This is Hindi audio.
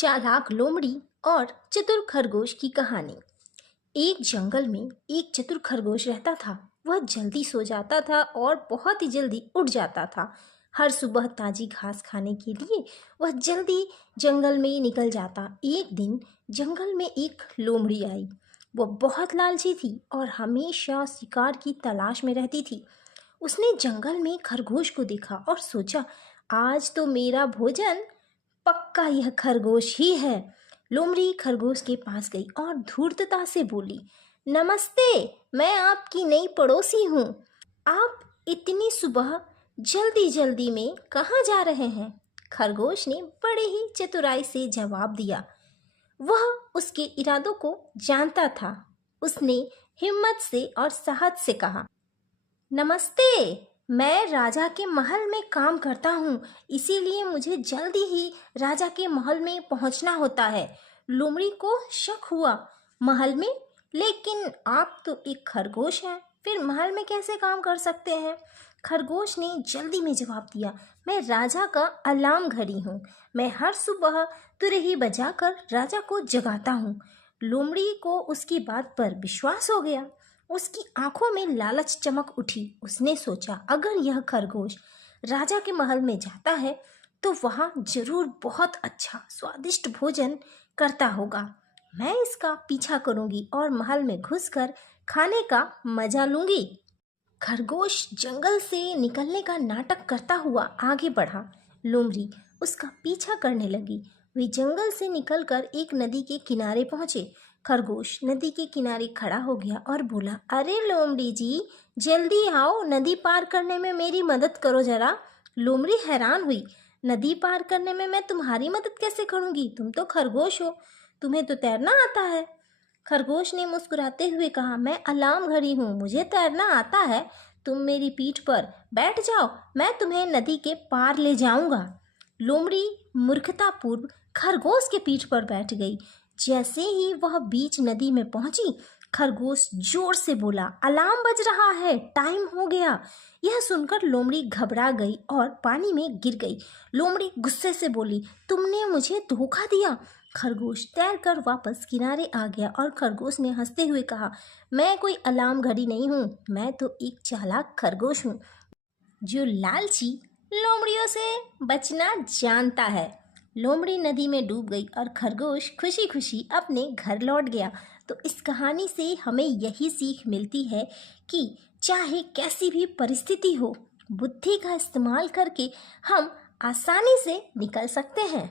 चालाक लोमड़ी और चतुर खरगोश की कहानी। एक जंगल में एक चतुर खरगोश रहता था। वह जल्दी सो जाता था और बहुत ही जल्दी उठ जाता था। हर सुबह ताजी घास खाने के लिए वह जल्दी जंगल में निकल जाता। एक दिन जंगल में एक लोमड़ी आई। वह बहुत लालची थी और हमेशा शिकार की तलाश में रहती थी। उसने जंगल में खरगोश को देखा और सोचा, आज तो मेरा भोजन पक्का यह खरगोश ही है। लोमड़ी खरगोश के पास गई और धूर्तता से बोली, नमस्ते, मैं आपकी नई पड़ोसी हूँ। आप इतनी सुबह जल्दी जल्दी में कहाँ जा रहे हैं? खरगोश ने बड़े ही चतुराई से जवाब दिया। वह उसके इरादों को जानता था। उसने हिम्मत से और साहस से कहा, नमस्ते, मैं राजा के महल में काम करता हूँ, इसीलिए मुझे जल्दी ही राजा के महल में पहुँचना होता है। लोमड़ी को शक हुआ, महल में? लेकिन आप तो एक खरगोश हैं, फिर महल में कैसे काम कर सकते हैं? खरगोश ने जल्दी में जवाब दिया, मैं राजा का अलार्म घड़ी हूँ। मैं हर सुबह तुरही बजाकर राजा को जगाता हूँ। लोमड़ी को उसकी बात पर विश्वास हो गया। उसकी आंखों में लालच चमक उठी। उसने सोचा, अगर यह खरगोश राजा के महल में जाता है तो वहाँ जरूर बहुत अच्छा स्वादिष्ट भोजन करता होगा। मैं इसका पीछा करूंगी और महल में घुसकर खाने का मजा लूंगी। खरगोश जंगल से निकलने का नाटक करता हुआ आगे बढ़ा। लोमड़ी उसका पीछा करने लगी। वे जंगल से निकलकर एक नदी के किनारे पहुंचे। खरगोश नदी के किनारे खड़ा हो गया और बोला, अरे लोमड़ी जी, जल्दी आओ, नदी पार करने में मेरी मदद करो जरा। लोमड़ी हैरान हुई, नदी पार करने में मैं तुम्हारी मदद कैसे करूंगी? तुम तो खरगोश हो, तुम्हें तो तैरना आता है। खरगोश ने मुस्कुराते हुए कहा, मैं अलार्म घड़ी हूँ, मुझे तैरना आता है। तुम मेरी पीठ पर बैठ जाओ, मैं तुम्हें नदी के पार ले जाऊंगा। लोमड़ी मूर्खतापूर्व खरगोश के पीठ पर बैठ गई। जैसे ही वह बीच नदी में पहुंची, खरगोश जोर से बोला, अलार्म बज रहा है, टाइम हो गया। यह सुनकर लोमड़ी घबरा गई और पानी में गिर गई। लोमड़ी गुस्से से बोली, तुमने मुझे धोखा दिया। खरगोश तैरकर वापस किनारे आ गया और खरगोश ने हंसते हुए कहा, मैं कोई अलार्म घड़ी नहीं हूँ, मैं तो एक चालाक खरगोश हूँ जो लालची लोमड़ियों से बचना जानता है। लोमड़ी नदी में डूब गई और खरगोश खुशी खुशी अपने घर लौट गया। तो इस कहानी से हमें यही सीख मिलती है कि चाहे कैसी भी परिस्थिति हो, बुद्धि का इस्तेमाल करके हम आसानी से निकल सकते हैं।